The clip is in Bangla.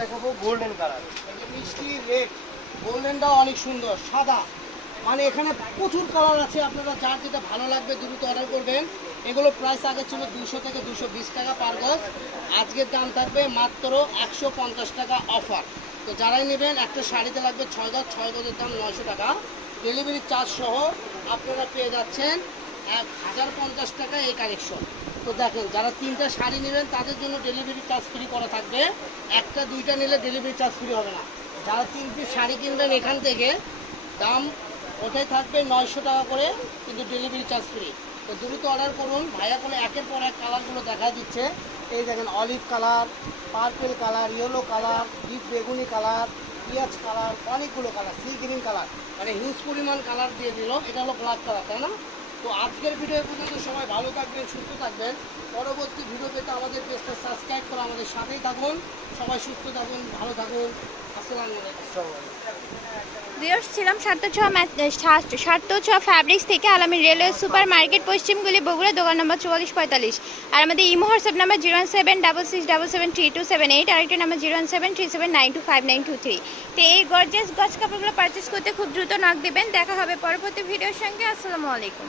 দেখাবো গোল্ডেন কালার, এই যে মিষ্টি রেড, গোল্ডেনটাও অনেক সুন্দর, সাদা, মানে এখানে প্রচুর কালার আছে। আপনারা যার যেটা ভালো লাগবে দ্রুত অর্ডার করবেন। এগুলো প্রাইস আগে ছিল 200 থেকে 220 টাকা পার গজ, আজকের দাম থাকবে মাত্র 150 টাকা অফার। তো যারাই নেবেন, একটা শাড়িতে লাগবে 6 গজ, 6 গজের দাম 900 টাকা, ডেলিভারি চার্জ সহ আপনারা পেয়ে যাচ্ছেন 1050 টাকা এই কালেকশন। তো দেখেন, যারা 3টা শাড়ি নেবেন তাদের জন্য ডেলিভারি চার্জ ফ্রি করা থাকবে, একটা 2টা নিলে ডেলিভারি চার্জ ফ্রি হবে না। যারা 3 পিস শাড়ি কিনবেন এখান থেকে, দাম ওটাই থাকবে 900 টাকা করে, কিন্তু ডেলিভারি চার্জ ফ্রি। তো দ্রুত অর্ডার করুন। ভাইয়া করে একের পর এক কালারগুলো দেখা দিচ্ছে। এই দেখেন, olive colour, purple colour, yellow colour, deep বেগুনি কালার, পিঁয়াজ কালার, অনেকগুলো কালার, সি গ্রিন কালার, মানে হিউজ পরিমাণ কালার দিয়ে দিল। এটা হলো ব্ল্যাক কালার, তাই না? তো আজকের ভিডিও পর্যন্ত সবাই ভালো থাকবেন, সুস্থ থাকবেন। পরবর্তী ভিডিও পেতে আমাদের পেজটা সাবস্ক্রাইব করে আমাদের সাথেই থাকুন। সবাই সুস্থ থাকুন, ভালো থাকুন। আসসালামু আলাইকুম। ভিউয়ার্স, ছিলাম সার্থ ছোঁয়া ফ্যাব্রিক্স থেকে, আলামী রেলওয়ে সুপার মার্কেট, পশ্চিমগুলি, বগুড়া, দোকান নম্বর 4445। আর আমাদের ইমো হোয়াটসঅ্যাপ নাম্বার 01766773278, আরেকটা নাম্বার 01737925923। তো এই গর্জিয়াস গজ কাপড়গুলো পারচেস করতে খুব দ্রুত নক দেবেন। দেখা হবে পরবর্তী ভিডিওর সঙ্গে। আসসালামু আলাইকুম।